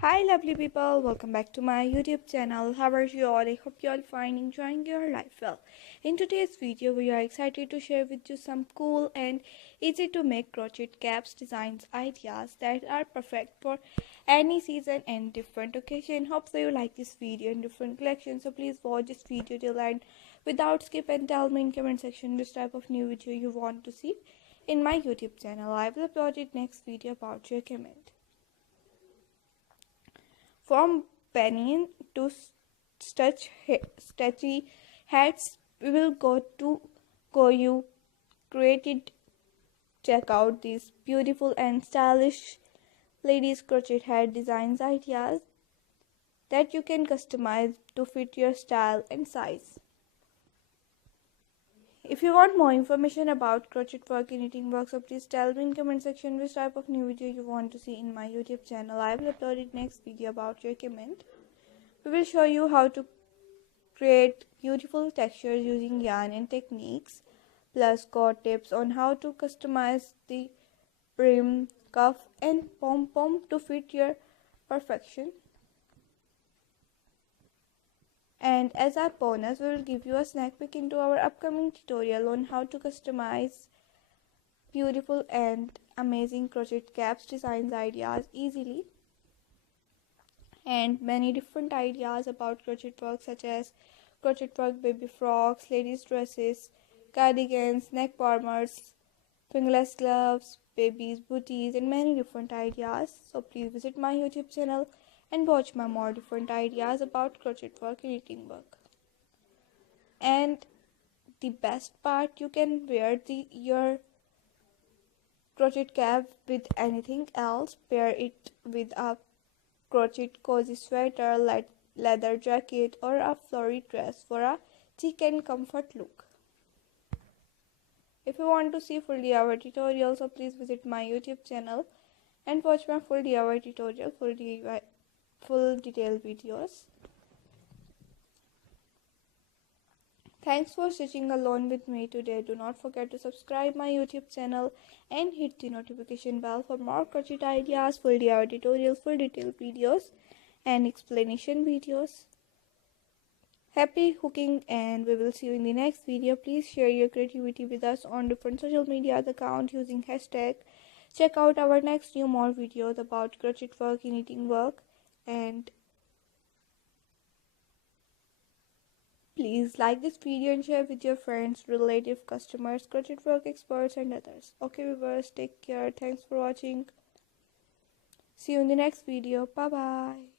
Hi lovely people, welcome back to my YouTube channel. How are you all? I hope you all fine, enjoying your life well. In today's video, we are excited to share with you some cool and easy to make crochet caps designs ideas that are perfect for any season and different occasion. Hopefully you like this video in different collections, so please watch this video till end without skip and tell me in comment section which type of new video you want to see in my YouTube channel. I will upload it next video about your comment. From banyan to stretchy hats, we will go you created. Check out these beautiful and stylish ladies crochet hat designs ideas that you can customize to fit your style and size. If you want more information about crochet work and knitting work, so please tell me in comment section which type of new video you want to see in my YouTube channel. I will upload it next video about your comment. We will show you how to create beautiful textures using yarn and techniques, plus got tips on how to customize the brim, cuff and pom-pom to fit your perfection. And as a bonus, we will give you a snack peek into our upcoming tutorial on how to customize beautiful and amazing crochet caps designs ideas easily, and many different ideas about crochet work such as crochet work baby frocks, ladies dresses, cardigans, neck warmers, fingerless gloves, babies booties and many different ideas. So please visit my YouTube channel and watch my more different ideas about crochet work and knitting work. And the best part, you can wear your crochet cap with anything else. Pair it with a crochet cozy sweater, leather jacket or a flowy dress for a chic and comfort look. If you want to see full DIY tutorials, so please visit my YouTube channel and watch my full DIY tutorial, full detailed videos. Thanks for stitching along with me today. Do not forget to subscribe my YouTube channel and hit the notification bell for more crochet ideas, full DIY tutorials, full detailed videos and explanation videos. Happy hooking, and we will see you in the next video. Please share your creativity with us on different social media accounts using hashtag. Check out our next new more videos about crochet work and knitting work, and please like this video and share with your friends, relatives, customers, crochet work experts and others. Okay viewers, take care. Thanks for watching. See you in the next video. Bye bye.